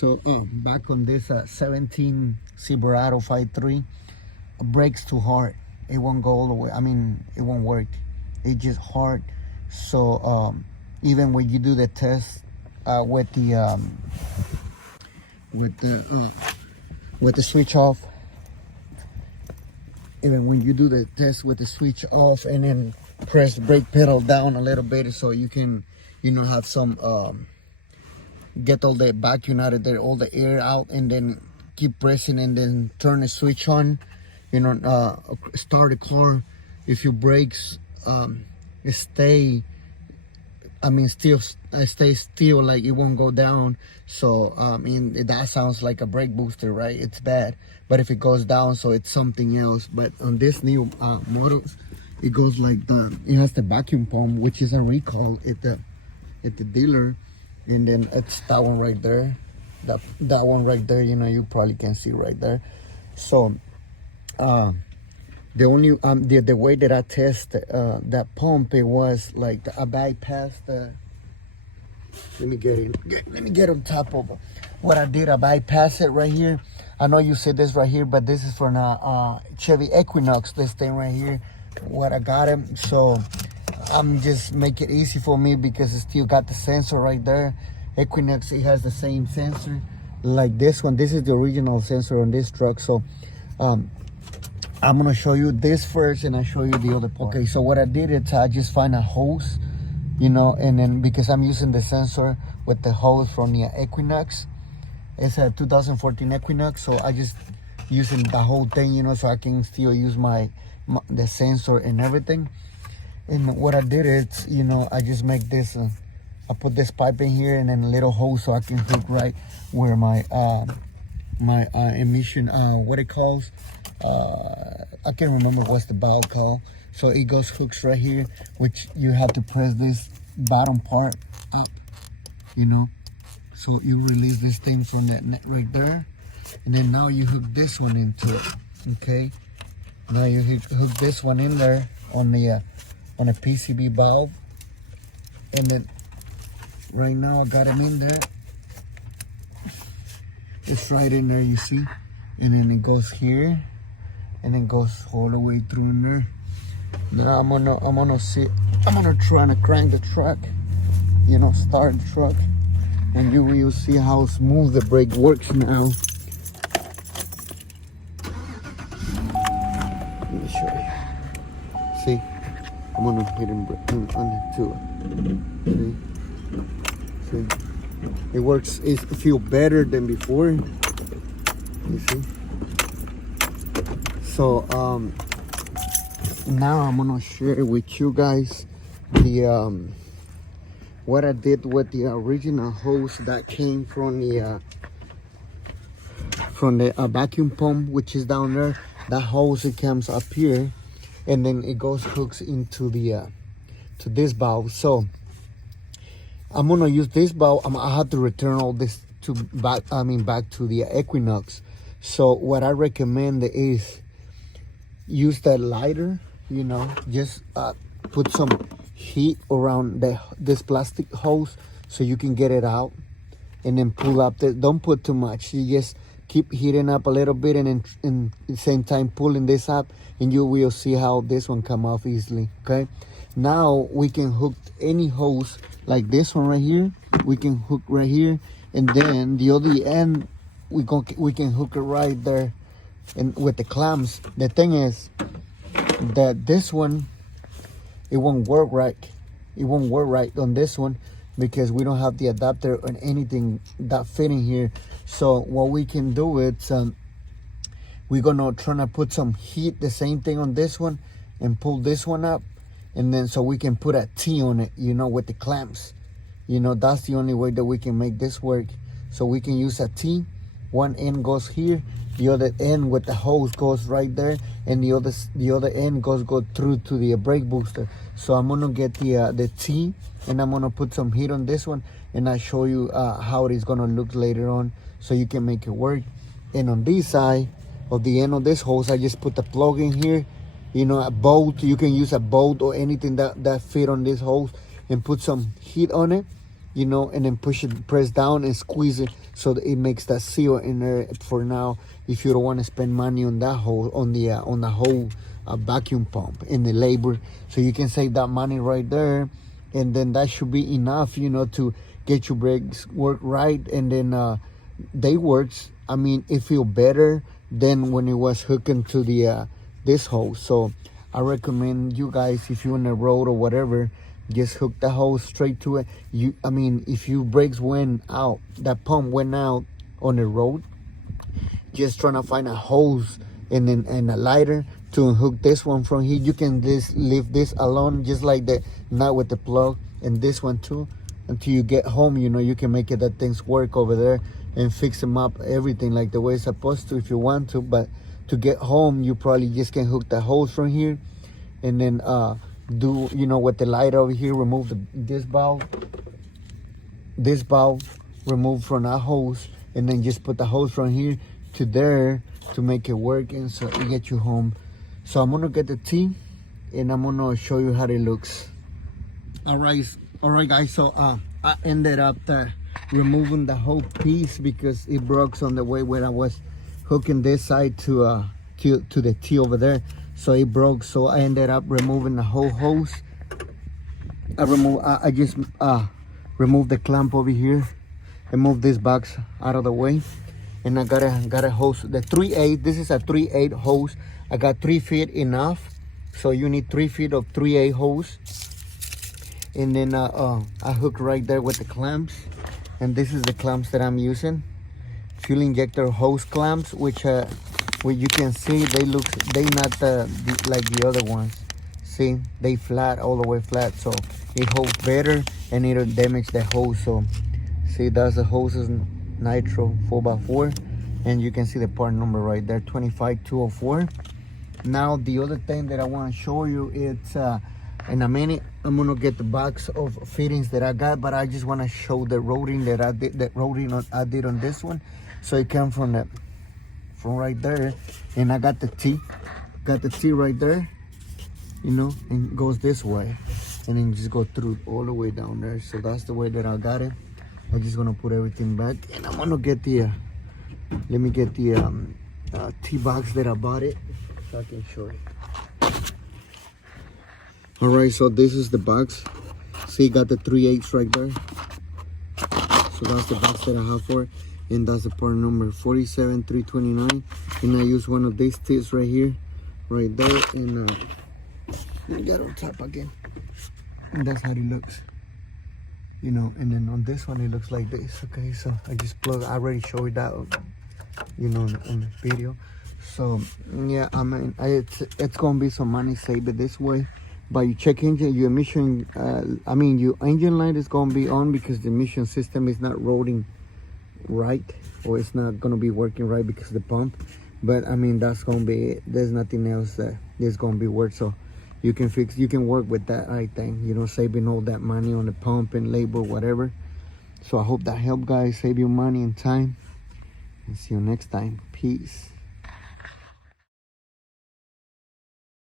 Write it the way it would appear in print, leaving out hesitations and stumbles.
So back on this 17 Silverado 5.3, brakes too hard. It won't go all the way. I mean, it won't work. It's just hard. So even when you do the test with the switch off, even when you do the test with the switch off and then press the brake pedal down a little bit so you can, have some get all the vacuum out of there, all the air out, and then keep pressing and then turn the switch on, start the car. If your brakes stay still, like it won't go down. So that sounds like a brake booster, right? It's bad. But if it goes down, so it's something else. But on this new models, it goes like it has the vacuum pump, which is a recall at the dealer. And then it's that one right there, that one right there, you probably can see right there. So the only the way that I test that pump, it was like I bypassed the, let me get on top of what I did. I bypassed it right here. I know you see this right here, but this is from a Chevy Equinox, this thing right here, what I got him. So I'm just make it easy for me because it still got the sensor right there. Equinox, it has the same sensor like this one. This is the original sensor on this truck. So I'm gonna show you this first and I show you the other part. Okay, so what I did is I just find a hose, and then because I'm using the sensor with the hose from the Equinox. It's a 2014 Equinox, so I just using the whole thing, so I can still use the sensor and everything. And what I did is, I just make this, I put this pipe in here and then a little hose so I can hook right where my emission, what it calls, I can't remember what's the valve called. So it hooks right here, which you have to press this bottom part up, So you release this thing from that net right there. And then now you hook this one into it, okay? Now you hook this one in there on a PCB valve, and then right now I got him in there. It's right in there, you see, and then it goes here, and then goes all the way through in there. Now I'm gonna try to crank the truck, start the truck, and you will see how smooth the brake works now. Let me show you. See. I'm gonna hit him on it too. See? It works. It feels better than before. You see? So now I'm gonna share with you guys the what I did with the original hose that came from the vacuum pump, which is down there. That hose, it comes up here, and then it hooks into the to this valve. So I'm gonna use this valve. I have to return all this back to the Equinox. So what I recommend is use that lighter, just put some heat around this plastic hose so you can get it out, and then pull up don't put too much. You just keep heating up a little bit, and then in the same time pulling this up, and you will see how this one come off easily. Okay, now we can hook any hose like this one right here. We can hook right here, and then the other end we can hook it right there, and with the clamps. The thing is that this one, it won't work right. It won't work right on this one because we don't have the adapter or anything that fit in here. So what we can do is we're gonna try to put some heat, the same thing on this one, and pull this one up, and then so we can put a T on it, with the clamps. That's the only way that we can make this work. So we can use a T. One end goes here, the other end with the hose goes right there, and the other end goes through to the brake booster. So I'm gonna get the T, and I'm gonna put some heat on this one, and I'll show you how it is gonna look later on, so you can make it work. And on this side of the end of this hose, I just put the plug in here, a bolt. You can use a bolt or anything that fit on this hose, and put some heat on it, you know, and then press down and squeeze it so that it makes that seal in there for now. If you don't want to spend money on that whole on the whole vacuum pump and the labor, so you can save that money right there, and then that should be enough, you know, to get your brakes work right, and then they works. I mean, it feel better than when it was hooking to the this hose. So I recommend you guys, if you're on the road or whatever, just hook the hose straight to it. I mean, if your brakes went out, that pump went out on the road, just trying to find a hose and then a lighter to hook this one from here. You can just leave this alone, just like that, not with the plug, and this one too, until you get home. You know, you can make it that things work over there and fix them up, everything like the way it's supposed to if you want to. But to get home, you probably just can hook the hose from here, and then do, you know, with the light over here, remove this valve remove from that hose, and then just put the hose from here to there to make it work, and so it get you home. So I'm gonna get the T, and I'm gonna show you how it looks. All right guys, so I ended up removing the whole piece because it broke on the way where I was hooking this side to the T over there. So it broke, so I ended up removing the whole hose. I just removed the clamp over here and move this box out of the way, and I got a hose, the 3/8. This is a 3/8 hose. I got 3 feet enough, so you need 3 feet of 3/8 hose. And then I hook right there with the clamps, and this is the clamps that I'm using, fuel injector hose clamps, which you can see they not like the other ones. See, they flat, all the way flat, so it holds better and it'll damage the hose. So see, that's the hoses, nitro 4x4, and you can see the part number right there, 25204. Now the other thing that I want to show you, it's in a minute I'm gonna get the box of fittings that I got, but I just want to show the routing that I did on this one. So it came from right there, and I got the T right there, you know, and goes this way, and then just go through all the way down there. So that's the way that I got it. I'm just gonna put everything back, and I'm gonna get the let me get the T box that I bought it, so I can show you. All right, so this is the box. See, got the 3/8 right there. So that's the box that I have for it, and that's the part number 47329. And I use one of these tips right here, right there, and let me get on top again. And that's how it looks, you know. And then on this one it looks like this. Okay, so I just plug. I already showed that, you know, on the video. So yeah, I mean, it's gonna be some money saved this way. But you check engine, your emission, your engine light is gonna be on because the emission system is not rolling right, or it's not gonna be working right because of the pump. But I mean, that's gonna be it. There's nothing else that is gonna be work. So you can work with that, I think, you know, saving all that money on the pump and labor, whatever. So I hope that helped, guys, save you money and time, and see you next time. Peace.